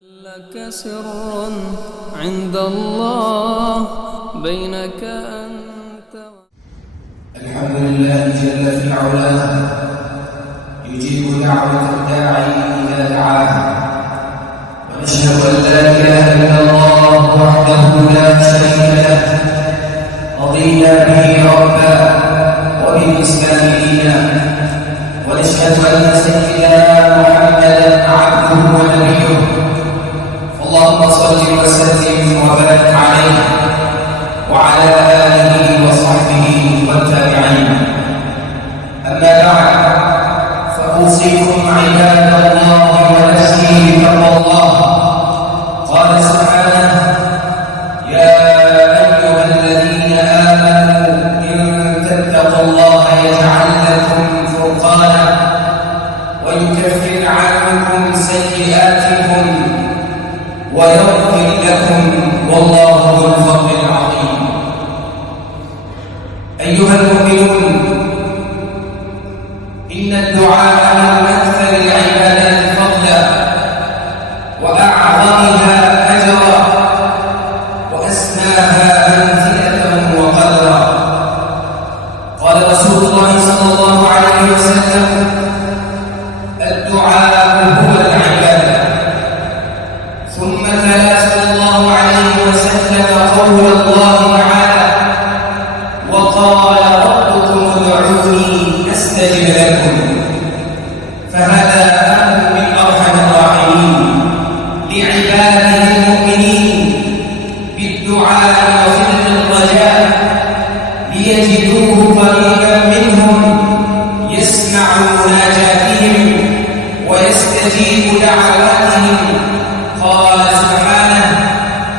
لك سر عند الله بينك أنت الحمد لله جل في علاه يجيب دعوة الداعي إذا دعاه، ونشهد أن لا إله إلا الله وحده لا شريك له رضينا به ربا وبالإسلام دينا، ونشهد أن سيدنا محمدا عبده ونبيه، اللهم صل وسلم وبارك عليه وعلى آله وصحبه والتابعين. أما بعد، فأوصيكم عباد الله ونفسي بتقوى الله. قال سبحانه: يا أيها الذين آمنوا إن تتقوا الله يجعل لكم فرقانا ويكفر عنكم سيئاتكم ويغفر لكم والله ذو الفضل العظيم. أيها المؤمنون، إن الدعاء من أكثر العبادات فضلا وأعظمها أجرا وأسماها منزلة وقدرا. قال رسول الله صلى الله عليه وسلم: الدعاء هو العبادة. ثم تلا صلى الله عليه وسلم قول الله تعالى: وقال ربكم ادعوني أستجب لكم. فهذا أمر من أرحم الراحمين لعباده المؤمنين بالدعاء وفعل الرجاء ليجدوه قريبا منهم يسمع مناجاتهم ويستجيب دعواتهم. قال سبحانه: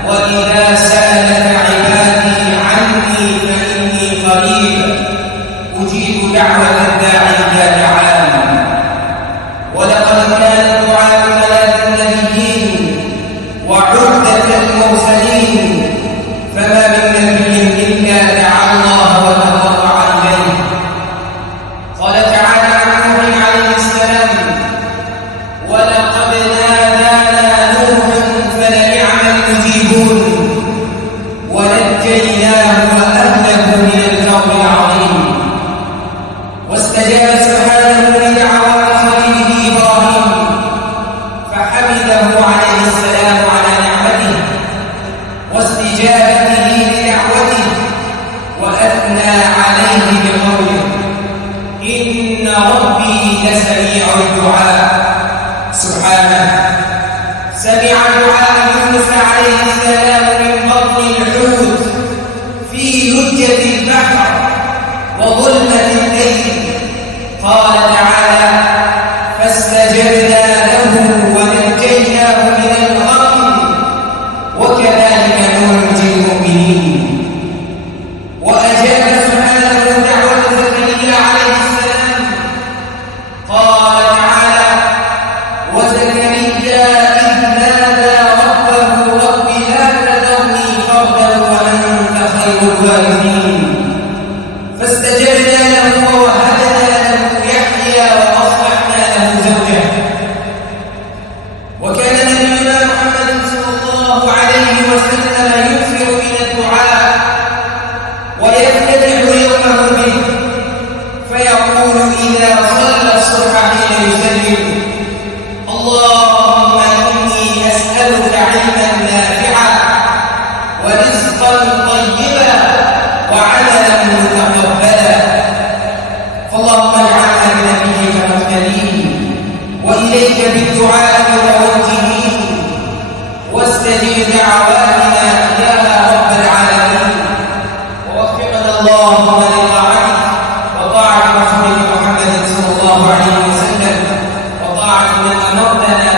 وإذا سألك عبادي عني فإني قريب أجيب دعوة الداعي إذا دعاني. ولقد كان الدعاء ملاذ النبيين وعدة المرسلين، فما من نبي إلا دعا الله وتضرع إليه. قال تعالى عن نوح عليه السلام: ولقد نادانا نوح فلنعم المجيبون ونجيناه وأهله من الكرب العظيم. واستجاب سبحانه لدعوات خليله إبراهيم فحمده عليه السلام على نعمته واستجابته لدعوته، وأثنى عليه بقوله: إن ربي لسميع الدعاء. سبحانه سمع دعاء يونس عليه السلام من بطن الحوت في لجة البحر وظلمة الليل. قال تعالى: فاستجبنا له ونجيناه من الغم وكذلك ننجي المؤمنين. وأجاب سبحانه دعوة زكريا عليه السلام. قال تعالى: وزكريا إذ نادى ربه رب لا تذرني فردا وأنت خير الوارثين. فاستجبنا له ووهبنا له يحيى وأصلحنا له زوجه. وكان نبينا محمد صلى الله عليه وسلم يكثر من الدعاء ويفتتح يومه به، فيقول إذا صلى الصبح حين يسلم: اللهم إني أسألك علما نافعا ورزقا طيبا وعملا متقبلا. فاللهم اجعلنا بنبيك مقتدين وإليك بالدعاء متوجهين، واستجب دعواتنا يا رب العالمين. ووفقنا اللهم لطاعتك وطاعة رسولك محمد صلى الله عليه وسلم وطاعة من أمرتنا